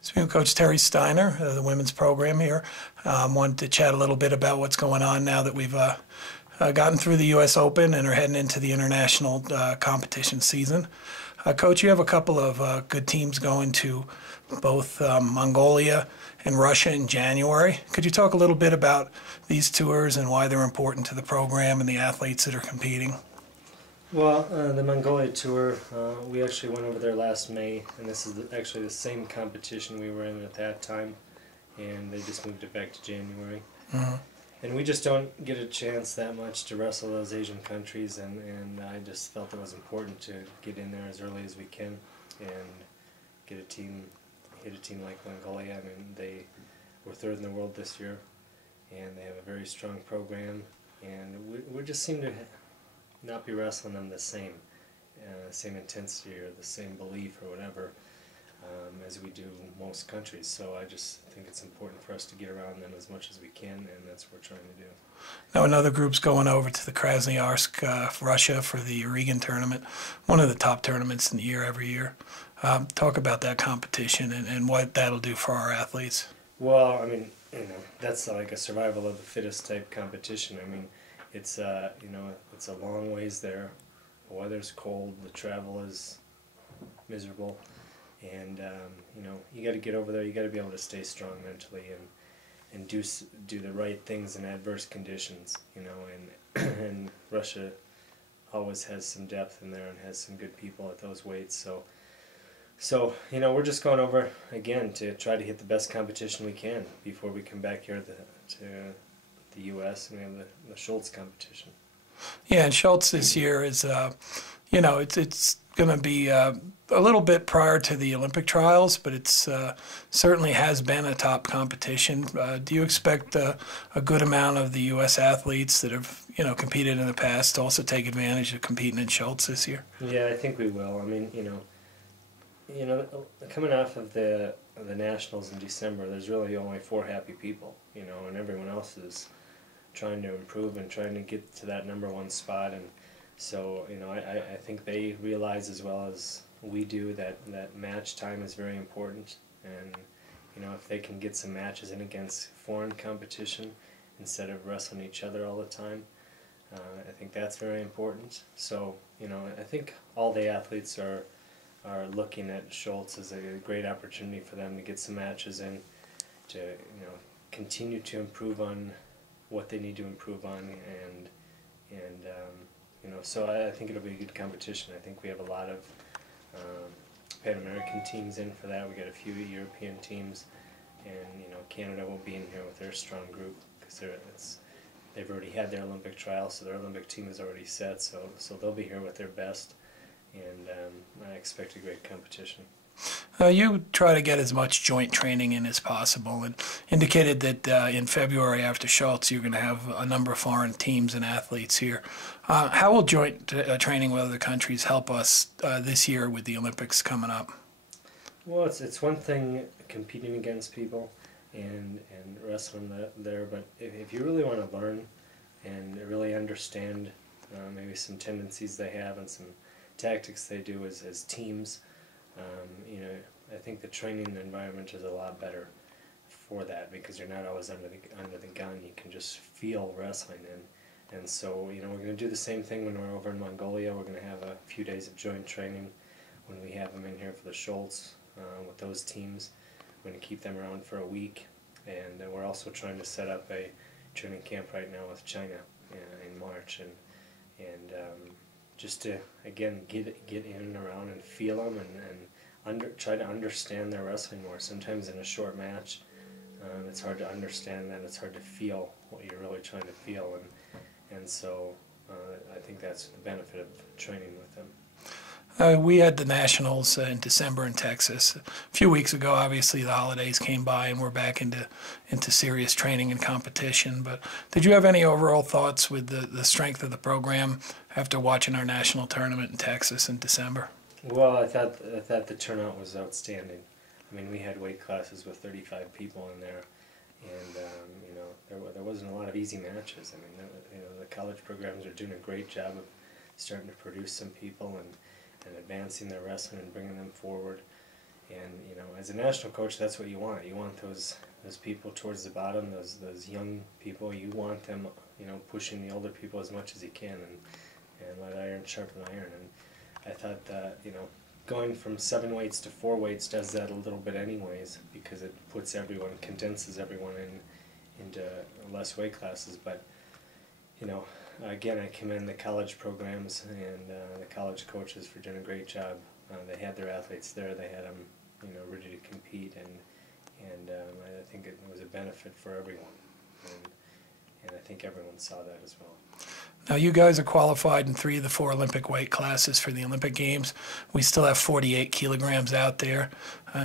Speaking of Coach Terry Steiner, the women's program here, wanted to chat a little bit about what's going on now that we've gotten through the U.S. Open and are heading into the international competition season. Coach, you have a couple of good teams going to both Mongolia and Russia in January. Could you talk a little bit about these tours and why they're important to the program and the athletes that are competing? Well, the Mongolia tour, we actually went over there last May, and this is actually the same competition we were in at that time, and they just moved it back to January. Mm-hmm. And we just don't get a chance that much to wrestle those Asian countries, and I just felt it was important to get in there as early as we can and get a team, hit a team like Mongolia. I mean, they were third in the world this year, and they have a very strong program, and we just seem to not be wrestling them the same intensity or the same belief or whatever as we do most countries. So I just think it's important for us to get around them as much as we can, and that's what we're trying to do. Now another group's going over to the Krasnoyarsk, Russia for the Rigan tournament, one of the top tournaments in the year every year. Talk about that competition and what that'll do for our athletes. Well, I mean, that's like a survival of the fittest type competition. I mean, it's it's a long ways there. The weather's cold. The travel is miserable, and you got to get over there. You got to be able to stay strong mentally and do the right things in adverse conditions. And Russia always has some depth in there and has some good people at those weights. So we're just going over again to try to hit the best competition we can before we come back here to the U.S. and we have the Schultz competition. Yeah, and Schultz this year is, it's going to be a little bit prior to the Olympic trials, but it's certainly has been a top competition. Do you expect a good amount of the U.S. athletes that have competed in the past to also take advantage of competing in Schultz this year? Yeah, I think we will. I mean, coming off of the nationals in December, there's really only 4 happy people, and everyone else is trying to improve and trying to get to that #1 spot. And so I think they realize as well as we do that match time is very important, and if they can get some matches in against foreign competition instead of wrestling each other all the time, I think that's very important. So I think all the athletes are looking at Schultz as a great opportunity for them to get some matches in, to continue to improve on what they need to improve on, and so I think it'll be a good competition. I think we have a lot of Pan American teams in for that. We got a few European teams, and Canada will be in here with their strong group because they've already had their Olympic trial, so their Olympic team is already set. So they'll be here with their best, and I expect a great competition. You try to get as much joint training in as possible, and indicated that in February after Schultz you're going to have a number of foreign teams and athletes here. How will joint training with other countries help us this year with the Olympics coming up? Well, it's one thing competing against people and wrestling there, but if you really want to learn and really understand maybe some tendencies they have and some tactics they do as teams, I think the training environment is a lot better for that because you're not always under the gun. You can just feel wrestling, and so we're going to do the same thing when we're over in Mongolia. We're going to have a few days of joint training when we have them in here for the Schultz with those teams. We're going to keep them around for a week, and we're also trying to set up a training camp right now with China in March, and just to again get in and around and feel them and try to understand their wrestling more. Sometimes in a short match, it's hard to understand that. It's hard to feel what you're really trying to feel, and so I think that's the benefit of training with them. We had the Nationals in December in Texas. A few weeks ago, obviously, the holidays came by and we're back into serious training and competition. But did you have any overall thoughts with the strength of the program after watching our national tournament in Texas in December? Well, I thought the turnout was outstanding. I mean, we had weight classes with 35 people in there, and there wasn't a lot of easy matches. I mean, the college programs are doing a great job of starting to produce some people and advancing their wrestling and bringing them forward. And you know, as a national coach, that's what you want. You want those people towards the bottom, those young people. You want them, you know, pushing the older people as much as you can, and let iron sharpen iron. And I thought that, you know, going from 7 weights to 4 weights does that a little bit anyways, because it puts everyone, condenses everyone into less weight classes. But you know, again, I commend the college programs and the college coaches for doing a great job. They had their athletes there. They had them, you know, ready to compete, and I think it was a benefit for everyone, and I think everyone saw that as well. Now, you guys are qualified in 3 of the 4 Olympic weight classes for the Olympic Games. We still have 48 kilograms out there.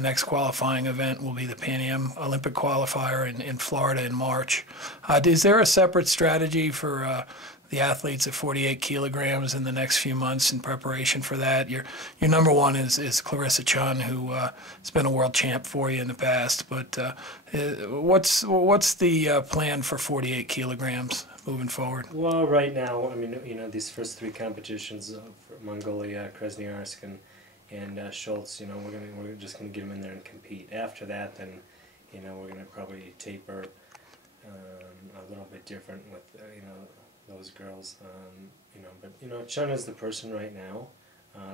Next qualifying event will be the Pan Am Olympic qualifier in Florida in March. Is there a separate strategy for the athletes at 48 kilograms in the next few months in preparation for that? Your number one is Clarissa Chun, who has been a world champ for you in the past. But what's the plan for 48 kilograms moving forward? Well, right now, I mean, you know, these first 3 competitions, Mongolia, Krasnoyarsk, and Schultz, you know, we're just gonna get them in there and compete. After that, then, you know, we're gonna probably taper a little bit different with you know, those girls, you know. But you know, Chun is the person right now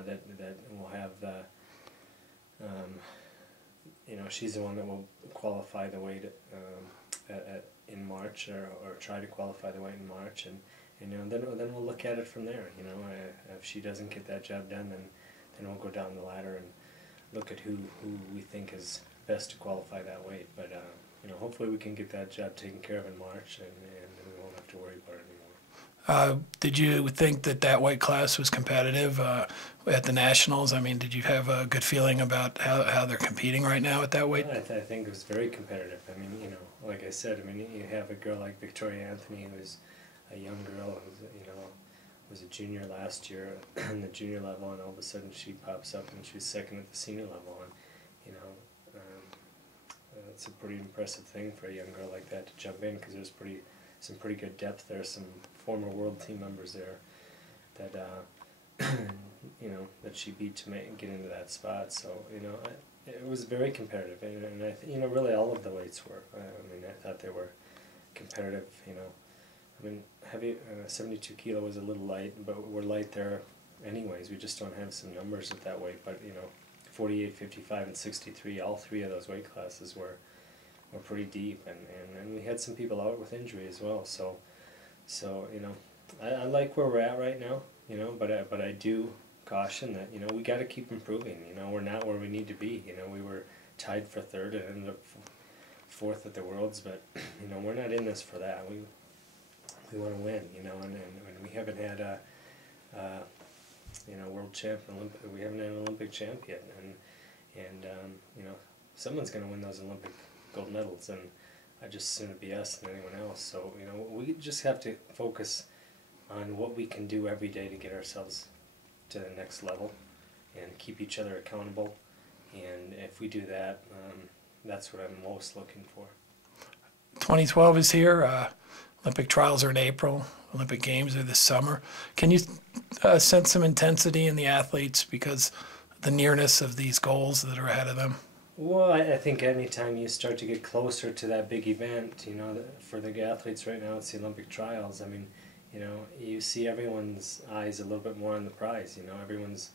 that will have the, you know, she's the one that will qualify the weight in March, or try to qualify the weight in March, and you know, then we'll look at it from there. You know, if she doesn't get that job done, then we'll go down the ladder and look at who we think is best to qualify that weight. But you know, hopefully we can get that job taken care of in March, and we won't have to worry about it anymore. Did you think that weight class was competitive at the Nationals? I mean, did you have a good feeling about how they're competing right now at that weight? I think it was very competitive. I mean, you know, like I said, I mean, you have a girl like Victoria Anthony, who's a young girl who's, you know, was a junior last year in the junior level, and all of a sudden she pops up and she's second at the senior level, and you know, it's a pretty impressive thing for a young girl like that to jump in, because there's some pretty good depth there, some former world team members there that you know, that she beat to get into that spot. So you know, it was very competitive, and you know, really all of the weights were. I mean, I thought they were competitive. You know, I mean, heavy 72 kilo was a little light, but we're light there anyways. We just don't have some numbers at that weight. But you know, 48, 55, and 63, all 3 of those weight classes were pretty deep, and we had some people out with injury as well. So you know, I like where we're at right now. You know, but I do caution that, you know, we got to keep improving. You know, we're not where we need to be. You know, we were tied for 3rd and ended up 4th at the Worlds, but you know, we're not in this for that. We want to win. You know, and we haven't had a you know, world champ, we haven't had an Olympic champ yet, and you know, someone's going to win those Olympic gold medals, and I just as soon it be us than anyone else. So you know, we just have to focus on what we can do every day to get ourselves to the next level and keep each other accountable. And if we do that, that's what I'm most looking for. 2012 is here. Olympic trials are in April. Olympic Games are this summer. Can you sense some intensity in the athletes because of the nearness of these goals that are ahead of them? Well, I think anytime you start to get closer to that big event, you know, for the athletes right now, it's the Olympic trials. I mean, you know, you see everyone's eyes a little bit more on the prize. You know, everyone's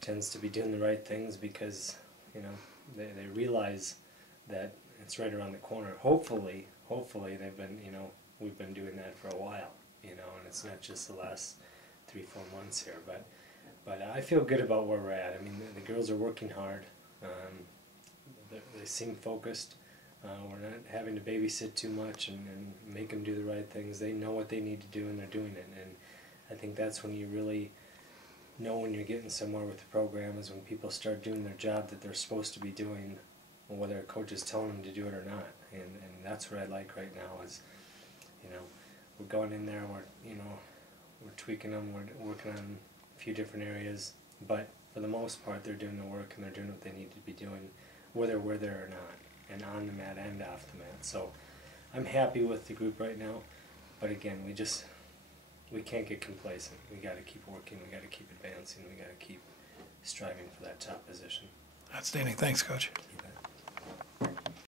tends to be doing the right things because, you know, they realize that it's right around the corner. Hopefully they've been, you know, we've been doing that for a while, you know, and it's not just the last 3-4 months here. But I feel good about where we're at. I mean, the girls are working hard. They seem focused. We're not having to babysit too much and make them do the right things. They know what they need to do, and they're doing it. And I think that's when you really know when you're getting somewhere with the program, is when people start doing their job that they're supposed to be doing, whether a coach is telling them to do it or not. And that's what I like right now is, you know, we're going in there, we're tweaking them, we're working on a few different areas, but for the most part they're doing the work and they're doing what they need to be doing, whether we're there or not, and on the mat and off the mat. So I'm happy with the group right now, but again, we can't get complacent. We got to keep working, we got to keep advancing, we got to keep striving for that top position. That's Outstanding. Thanks, Coach.